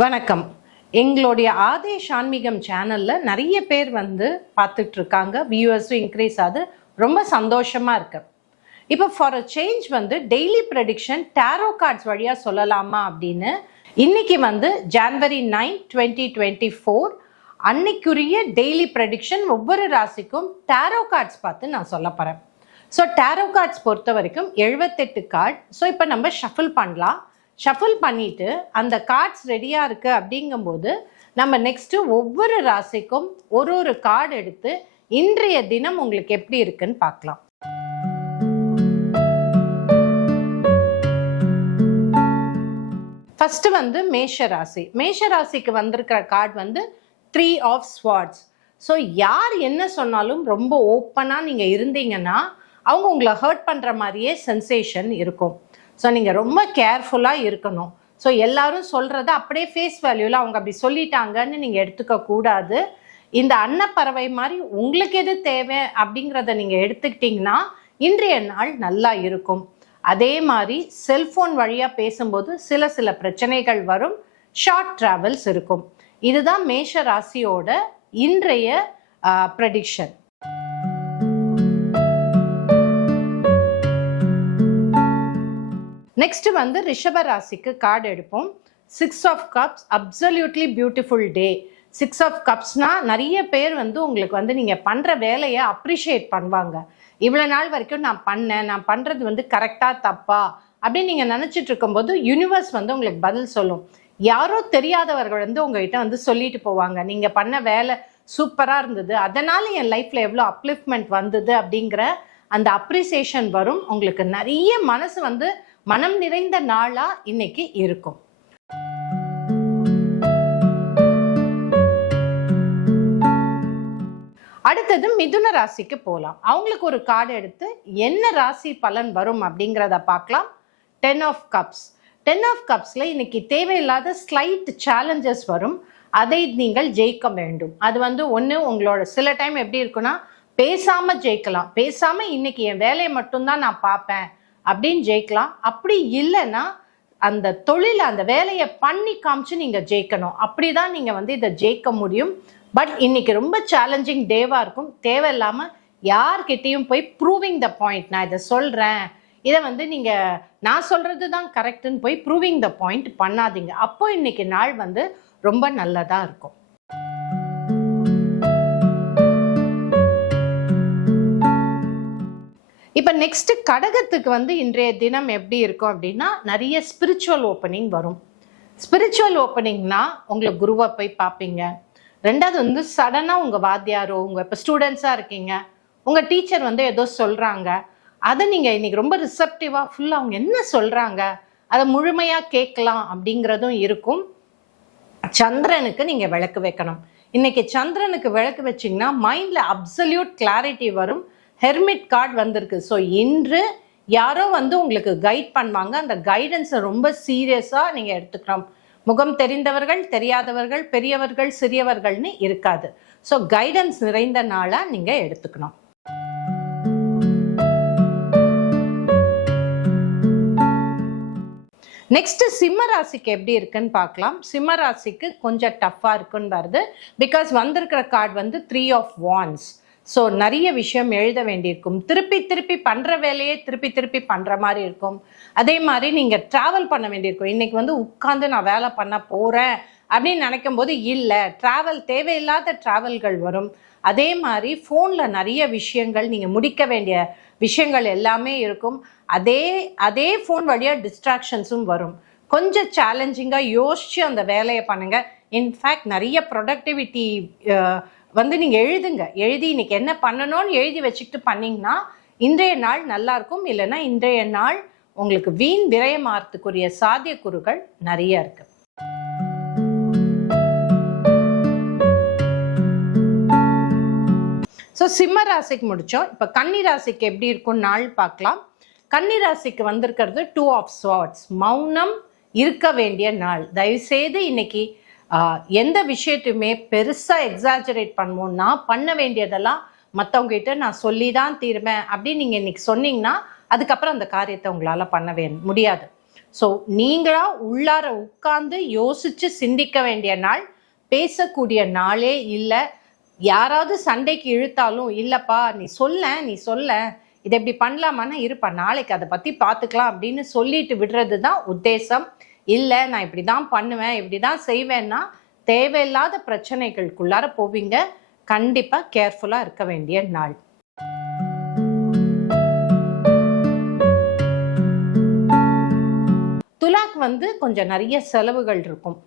வணக்கம். எங்களுடைய ஆதேஷ் ஆன்மீகம் சேனல்ல நிறைய பேர் பார்த்துட்டு இருக்காங்க. வியூவர்ஸும் இன்க்ரீஸ் ஆகுது. ரொம்ப சந்தோஷமா இருக்கு. இப்போ for a change daily prediction tarot cards வழியா சொல்லலாமா அப்படின்னு இன்னைக்கு ஜனவரி 9, 2024 அன்னைக்குரிய டெய்லி ப்ரெடிக்ஷன் ஒவ்வொரு ராசிக்கும் டேரோ கார்ட்ஸ் பார்த்து நான் சொல்ல போறேன். ஸோ டேரோ கார்ட்ஸ் பொறுத்த வரைக்கும் 78 கார்டு. ஸோ இப்போ நம்ம ஷஃபில் பண்ணலாம். ஷஃபில் பண்ணிட்டு அந்த கார்ட்ஸ் ரெடியாக இருக்குது அப்படிங்கும்போது நம்ம நெக்ஸ்ட்டு ஒவ்வொரு ராசிக்கும் ஒரு கார்டு எடுத்து இன்றைய தினம் உங்களுக்கு எப்படி இருக்குன்னு பார்க்கலாம். ஃபர்ஸ்ட் மேஷ ராசி. மேஷ ராசிக்கு வந்திருக்கிற கார்டு 3 ஆஃப் ஸ்வார்ட்ஸ். ஸோ யார் என்ன சொன்னாலும் ரொம்ப ஓப்பனாக நீங்கள் இருந்தீங்கன்னா அவங்க உங்களை ஹர்ட் பண்ணுற மாதிரியே சென்சேஷன் இருக்கும். ஸோ நீங்கள் ரொம்ப கேர்ஃபுல்லாக இருக்கணும். ஸோ எல்லாரும் சொல்கிறத அப்படியே ஃபேஸ் வேல்யூவில் அவங்க அப்படி சொல்லிட்டாங்கன்னு நீங்கள் எடுத்துக்க கூடாது. இந்த அன்னப்பறவை மாதிரி உங்களுக்கு எது தேவை அப்படிங்கிறத நீங்கள் எடுத்துக்கிட்டிங்கன்னா இன்றைய நாள் நல்லா இருக்கும். அதே மாதிரி செல்ஃபோன் வழியாக பேசும்போது சில பிரச்சனைகள் வரும். ஷார்ட் ட்ராவல்ஸ் இருக்கும். இதுதான் மேஷ ராசியோட இன்றைய ப்ரெடிக்ஷன். நெக்ஸ்ட் ரிஷப ராசிக்கு கார்டு எடுப்போம். 6 of cups, absolutely beautiful day. 6 of கப்ஸ்னா நிறைய பேர் உங்களுக்கு நீங்கள் பண்ணுற வேலையை அப்ரிஷியேட் பண்ணுவாங்க. இவ்வளோ நாள் வரைக்கும் நான் பண்ணுறது கரெக்டாக தப்பா அப்படின்னு நீங்கள் நினச்சிட்டு இருக்கும்போது யூனிவர்ஸ் உங்களுக்கு பதில் சொல்லும். யாரோ தெரியாதவர்கள் உங்ககிட்ட சொல்லிட்டு போவாங்க, நீங்கள் பண்ண வேலை சூப்பராக இருந்தது, அதனால என் லைஃப்பில் எவ்வளோ அப்லிஃப்ட்மெண்ட் வந்தது அப்படிங்கிற அந்த அப்ரிசியேஷன் வரும். உங்களுக்கு நிறைய மனசு மனம் நிறைந்த நாளா இன்னைக்கு இருக்கும். அடுத்தது மிதுன ராசிக்கு போகலாம். அவங்களுக்கு ஒரு கார்டு எடுத்து என்ன ராசி பலன் வரும் அப்படிங்கிறத பார்க்கலாம். 10 ஆஃப் கப்ஸ். 10 ஆஃப் கப்ஸ்ல இன்னைக்கு தேவையில்லாத ஸ்லைட் சேலஞ்சஸ் வரும். அதை நீங்கள் ஜெயிக்க வேண்டும். அது ஒன்று உங்களோட சில டைம் எப்படி இருக்குன்னா பேசாம ஜெயிக்கலாம். பேசாம இன்னைக்கு என் வேலையை மட்டும்தான் நான் பார்ப்பேன் அப்படின்னு ஜெயிக்கலாம். அப்படி இல்லைன்னா அந்த தொழில் அந்த வேலையை பண்ணி காமிச்சு நீங்க ஜெயிக்கணும். அப்படிதான் நீங்க இதை ஜெயிக்க முடியும். பட் இன்னைக்கு ரொம்ப சேலஞ்சிங் டேவா இருக்கும். தேவையில்லாம யார்கிட்டையும் போய் ப்ரூவிங் த பாயிண்ட், நான் இதை சொல்றேன், இதை நீங்க நான் சொல்றது தான் கரெக்ட்னு போய் ப்ரூவிங் த பாயிண்ட் பண்ணாதீங்க. அப்போ இன்னைக்கு நாள் ரொம்ப நல்லதா இருக்கும். இப்போ நெக்ஸ்ட் கடகத்துக்கு இன்றைய தினம் எப்படி இருக்கும் அப்படின்னா நிறைய ஸ்பிரிச்சுவல் ஓப்பனிங் வரும். ஸ்பிரிச்சுவல் ஓப்பனிங்னா உங்களை குருவை போய் பார்ப்பீங்க. ரெண்டாவது சடனாக உங்கள் வாத்தியாரோ உங்கள் இப்போ ஸ்டூடெண்ட்ஸாக இருக்கீங்க, உங்கள் டீச்சர் ஏதோ சொல்கிறாங்க, அதை நீங்கள் இன்னைக்கு ரொம்ப ரிசப்டிவாக ஃபுல்லாக அவங்க என்ன சொல்கிறாங்க அதை முழுமையாக கேட்கலாம் அப்படிங்கிறதும் இருக்கும். சந்திரனுக்கு நீங்கள் விளக்கு வைக்கணும். இன்னைக்கு சந்திரனுக்கு விளக்கு வச்சிங்கன்னா மைண்டில் அப்சல்யூட் கிளாரிட்டி வரும். ஹெர்மிட் கார்டு வந்திருக்கு. ஸோ இன்று யாரோ உங்களுக்கு கைட் பண்ணுவாங்க. அந்த கைடன்ஸை ரொம்ப சீரியஸாக நீங்கள் எடுத்துக்கணும். முகம் தெரிந்தவர்கள் தெரியாதவர்கள் பெரியவர்கள் சிறியவர்கள்னு இருக்காது. ஸோ கைடன்ஸ் நிறைந்த நாளாக நீங்கள் எடுத்துக்கணும். நெக்ஸ்ட் சிம்ம ராசிக்கு எப்படி இருக்குன்னு பார்க்கலாம். சிம்ம ராசிக்கு கொஞ்சம் டஃப்பாக இருக்குன்னு வருது. பிகாஸ் வந்திருக்கிற கார்டு 3 ஆஃப் வான்ஸ். ஸோ நிறைய விஷயம் எழுத வேண்டியிருக்கும். திருப்பி பண்ணுற வேலையே திருப்பி பண்ணுற மாதிரி இருக்கும். அதே மாதிரி நீங்கள் ட்ராவல் பண்ண வேண்டியிருக்கும். இன்னைக்கு உட்காந்து நான் வேலை பண்ண போகிறேன் அப்படின்னு நினைக்கும் போது இல்லை, ட்ராவல் தேவையில்லாத ட்ராவல்கள் வரும். அதே மாதிரி ஃபோனில் நிறைய விஷயங்கள் நீங்கள் முடிக்க வேண்டிய விஷயங்கள் எல்லாமே இருக்கும். அதே ஃபோன் வழியாக டிஸ்ட்ராக்ஷன்ஸும் வரும். கொஞ்சம் சேலஞ்சிங்காக யோசிச்சு அந்த வேலையை பண்ணுங்கள். இன்ஃபேக்ட் நிறைய ப்ரொடக்டிவிட்டி நீங்கள் எழுதி இன்னைக்கு என்ன பண்ணணும்னு எழுதி வச்சுக்கிட்டு பண்ணிங்கன்னா இன்றைய நாள் நல்லா இருக்கும். இல்லைன்னா இன்றைய நாள் உங்களுக்கு வீண் விரயமாறதுக்குரிய சாத்தியக்கூறுகள் நிறைய இருக்கு. ஸோ சிம்ம ராசிக்கு முடிச்சோம். இப்போ கன்னி ராசிக்கு எப்படி இருக்கும் நாள் பார்க்கலாம். கன்னி ராசிக்கு வந்திருக்கிறது 2 ஆஃப் ஸ்வார்ட்ஸ். மௌனம் இருக்க வேண்டிய நாள். தயவுசெய்து இன்னைக்கு எந்த விஷயத்தையுமே பெருசாக எக்ஸாஜரேட் பண்ணுவோம். நான் பண்ண வேண்டியதெல்லாம் மற்றவங்ககிட்ட நான் சொல்லி தான் தீருவேன் அப்படின்னு நீங்கள் இன்னைக்கு சொன்னீங்கன்னா அதுக்கப்புறம் அந்த காரியத்தை உங்களால் பண்ணவே முடியாது. ஸோ நீங்களா உள்ளார உட்கார்ந்து யோசிச்சு சிந்திக்க வேண்டிய நாள், பேசக்கூடிய நாளே இல்லை. யாராவது சண்டைக்கு இழுத்தாலும் இல்லைப்பா நீ சொல்ல இதை எப்படி பண்ணலாமான்னா இருப்பா நாளைக்கு அதை பற்றி பார்த்துக்கலாம் அப்படின்னு சொல்லிட்டு விடுறது தான் உத்தேசம். இல்லை நான் இப்படி தான் பண்ணுவேன் இப்படி தான் செய்வேன்னா தேவையில்லாத பிரச்சனைகளுக்குள்ளார போவீங்க. கண்டிப்பாக கேர்ஃபுல்லாக இருக்க வேண்டிய நாள். துலாக்கு கொஞ்சம் நிறைய செலவுகள் இருக்கும்.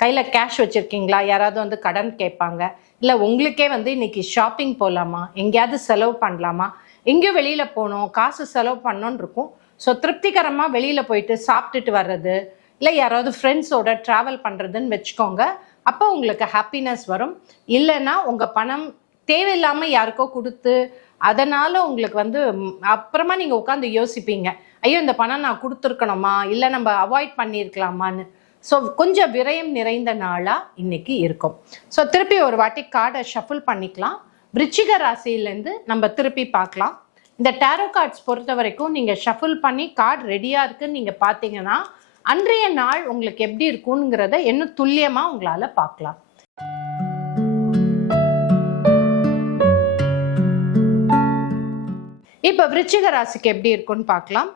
கையில் கேஷ் வச்சுருக்கீங்களா, யாராவது கடன் கேட்பாங்க, இல்லை உங்களுக்கே இன்னைக்கு ஷாப்பிங் போகலாமா, எங்கேயாவது செலவு பண்ணலாமா, எங்கேயோ வெளியில் போகணும் காசு செலவு பண்ணோன்னு இருக்கும். ஸோ திருப்திகரமாக வெளியில் போயிட்டு சாப்பிட்டுட்டு வர்றது, இல்லை யாராவது ஃப்ரெண்ட்ஸோட ட்ராவல் பண்ணுறதுன்னு வச்சுக்கோங்க. அப்போ உங்களுக்கு ஹாப்பினஸ் வரும். இல்லைன்னா உங்கள் பணம் தேவையில்லாமல் யாருக்கோ கொடுத்து அதனால் உங்களுக்கு அப்புறமா நீங்கள் உட்காந்து யோசிப்பீங்க, ஐயோ இந்த பணம் நான் கொடுத்துருக்கணுமா, இல்லை நம்ம அவாய்ட் பண்ணியிருக்கலாமான்னு. ஸோ கொஞ்சம் விரயம் நிறைந்த நாளாக இன்னைக்கு இருக்கும். ஸோ திருப்பி ஒரு வாட்டி கார்டை ஷஃபிள் பண்ணிக்கலாம். விருச்சிக ராசியிலேருந்து நம்ம திருப்பி பார்க்கலாம். இந்த டேரோ கார்ட்ஸ் பொறுத்த வரைக்கும் நீங்கள் ஷஃபிள் பண்ணி கார்டு ரெடியாக இருக்குன்னு நீங்கள் பார்த்தீங்கன்னா அன்றைய நாள் உங்களுக்கு எப்படி இருக்குங்கிறத இன்னும் துல்லியமாக உங்களால் பார்க்கலாம். இப்போ விருச்சிக ராசிக்கு எப்படி இருக்குன்னு பார்க்கலாம்.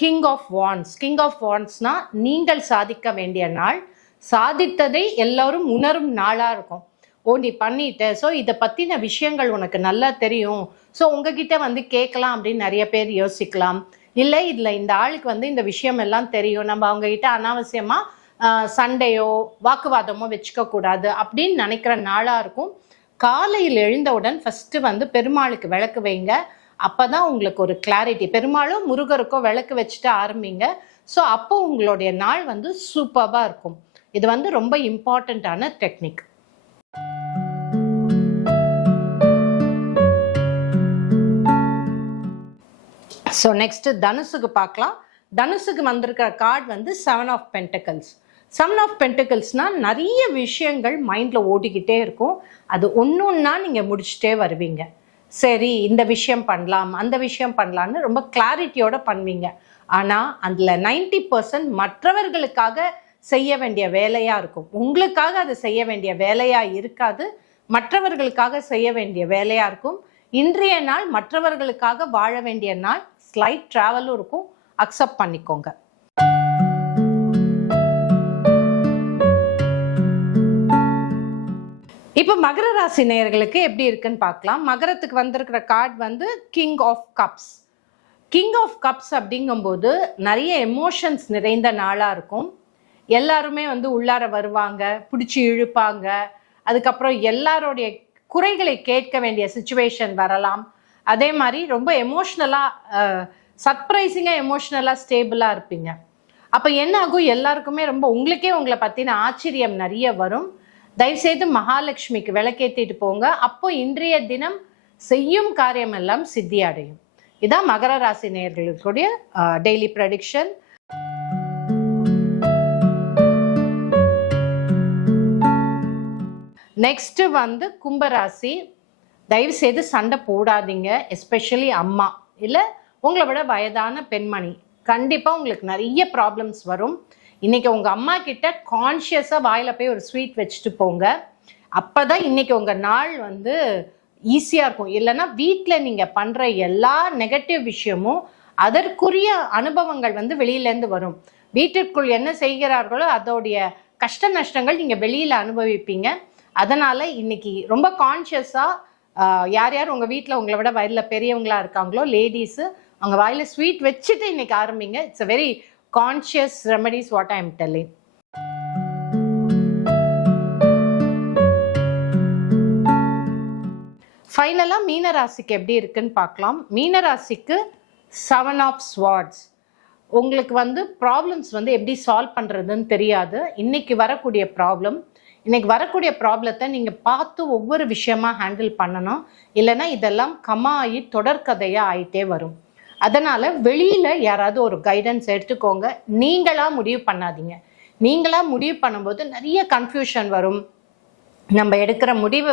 கிங் ஆஃப் வாண்ட்ஸ்னா நீங்கள் சாதிக்க வேண்டிய நாள். சாதித்ததை எல்லாரும் உணரும் நாளாக இருக்கும். ஓ நீ பண்ணிட்ட, ஸோ இதை பற்றின விஷயங்கள் உனக்கு நல்லா தெரியும், ஸோ உங்ககிட்ட கேட்கலாம் அப்படின்னு நிறைய பேர் யோசிக்கலாம். இல்லை இதில் இந்த ஆளுக்கு இந்த விஷயம் எல்லாம் தெரியும், நம்ம அவங்ககிட்ட அனாவசியமாக சண்டையோ வாக்குவாதமோ வச்சுக்க கூடாது அப்படின்னு நினைக்கிற நாளாக இருக்கும். காலையில் எழுந்தவுடன் ஃபஸ்ட்டு பெருமாளுக்கு விளக்கு வைங்க. அப்போ தான் உங்களுக்கு ஒரு கிளாரிட்டி. பெருமாளும் முருகருக்கோ விளக்கு வச்சுட்டு ஆரம்பிங்க. ஸோ அப்போ உங்களுடைய நாள் சூப்பராக இருக்கும். இது ரொம்ப இம்பார்ட்டண்ட்டான டெக்னிக். ஸோ நெக்ஸ்ட் தனுசுக்கு பார்க்கலாம். தனுசுக்கு வந்திருக்கிற கார்டு 7 ஆஃப் பென்டக்கிள்ஸ். 7 ஆஃப் பென்டக்கிள்ஸ்னால் நிறைய விஷயங்கள் மைண்டில் ஓடிக்கிட்டே இருக்கும். அது ஒன்று ஒன்றா நீங்கள் முடிச்சுட்டே வருவீங்க. சரி இந்த விஷயம் பண்ணலாம் அந்த விஷயம் பண்ணலான்னு ரொம்ப கிளாரிட்டியோட பண்ணுவீங்க. ஆனால் அதில் 90% மற்றவர்களுக்காக செய்ய வேண்டிய வேலையாக இருக்கும். உங்களுக்காக அது செய்ய வேண்டிய வேலையாக இருக்காது, மற்றவர்களுக்காக செய்ய வேண்டிய வேலையாக இருக்கும். இன்றைய நாள் மற்றவர்களுக்காக வாழ வேண்டிய நாள். ஸ்லைட் ட்ராவலும் இருக்கும், அக்செப்ட் பண்ணிக்கோங்க. இப்போ மகர ராசி நேயர்களுக்கு எப்படி இருக்குன்னு பார்க்கலாம். மகரத்துக்கு வந்திருக்கிற card king of cups. King of cups அப்படிங்கும்போது நிறைய எமோஷன்ஸ் நிறைந்த நாளாக இருக்கும். எல்லாருமே உள்ளார வருவாங்க, பிடிச்சி இழுப்பாங்க. அதுக்கப்புறம் எல்லாருடைய குறைகளை கேட்க வேண்டிய சுச்சுவேஷன் வரலாம். அதே மாதிரி ரொம்ப எமோஷ்னலாக சர்ப்ரைசிங்காக எமோஷ்னலாக ஸ்டேபிளாக இருப்பீங்க. அப்போ என்ன ஆகும், எல்லாருக்குமே ரொம்ப உங்களை பற்றின ஆச்சரியம் நிறைய வரும். தயவுசெய்து மகாலட்சுமிக்கு விளக்கேற்றிட்டு போங்க. அப்போ இன்றைய தினம் செய்யும் காரியம் எல்லாம் சித்தி அடையும். இதான் மகர ராசி நேயர்களுடைய டெய்லி ப்ரெடிக்ஷன். நெக்ஸ்ட் கும்பராசி. தயவு செய்து சண்டை போடாதீங்க. எஸ்பெஷலி அம்மா இல்லை உங்களை விட வயதான பெண்மணி, கண்டிப்பாக உங்களுக்கு நிறைய ப்ராப்ளம்ஸ் வரும். இன்னைக்கு உங்கள் அம்மா கிட்ட கான்ஷியஸாக வாயில் போய் ஒரு ஸ்வீட் வச்சுட்டு போங்க. அப்போ தான் இன்னைக்கு உங்கள் நாள் ஈஸியாக இருக்கும். இல்லைன்னா வீட்டில் நீங்கள் பண்ணுற எல்லா நெகட்டிவ் விஷயமும் அதற்குரிய அனுபவங்கள் வெளியிலேருந்து வரும். வீட்டிற்குள் என்ன செய்கிறார்களோ அதோடைய கஷ்ட நஷ்டங்கள் நீங்கள் வெளியில் அனுபவிப்பீங்க. அதனால் இன்னைக்கு ரொம்ப கான்ஷியஸாக யார் யார் உங்கள் வீட்டில் உங்களை விட வயதில் பெரியவங்களா இருக்காங்களோ லேடிஸு, அவங்க வாயில் ஸ்வீட் வச்சுட்டு இன்னைக்கு ஆரம்பிங்க. It's a very conscious remedies what I am telling. ஃபைனலாக மீனராசிக்கு எப்படி இருக்குன்னு பார்க்கலாம். மீனராசிக்கு 7 ஆஃப் ஸ்வார்ட்ஸ். உங்களுக்கு ப்ராப்ளம்ஸ் எப்படி சால்வ் பண்ணுறதுன்னு தெரியாது. இன்னைக்கு வரக்கூடிய ப்ராப்ளத்தை நீங்கள் பார்த்து ஒவ்வொரு விஷயமா ஹேண்டில் பண்ணணும். இல்லைன்னா இதெல்லாம் கமாயி தொடர்கதையாக ஆயிட்டே வரும். அதனால் வெளியில் யாராவது ஒரு கைடன்ஸ் எடுத்துக்கோங்க. நீங்களாக முடிவு பண்ணாதீங்க. நீங்களாக முடிவு பண்ணும்போது நிறைய கன்ஃபியூஷன் வரும். நம்ம எடுக்கிற முடிவு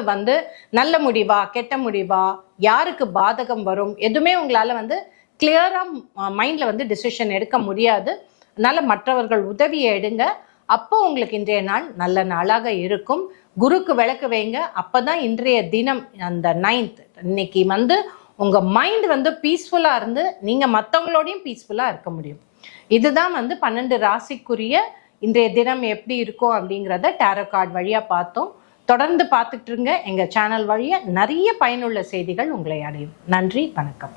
நல்ல முடிவா கெட்ட முடிவா, யாருக்கு பாதகம் வரும், எதுவுமே உங்களால் கிளியராக மைண்டில் டிசிஷன் எடுக்க முடியாது. அதனால மற்றவர்கள் உதவியை எடுங்க. அப்போ உங்களுக்கு இன்றைய நாள் நல்ல நாளாக இருக்கும். குருக்கு விளக்கு வைங்க. அப்பதான் இன்றைய தினம் அந்த 9th இன்னைக்கு உங்க மைண்ட் பீஸ்ஃபுல்லா இருந்து நீங்க மற்றவங்களோடையும் பீஸ்ஃபுல்லா இருக்க முடியும். இதுதான் 12 ராசிக்குரிய இன்றைய தினம் எப்படி இருக்கும் அப்படிங்கிறத டேரோ கார்டு வழியா பார்த்தோம். தொடர்ந்து பார்த்துட்டு இருங்க. எங்க சேனல் வழியா நிறைய பயனுள்ள செய்திகள் உங்களை அடையும். நன்றி, வணக்கம்.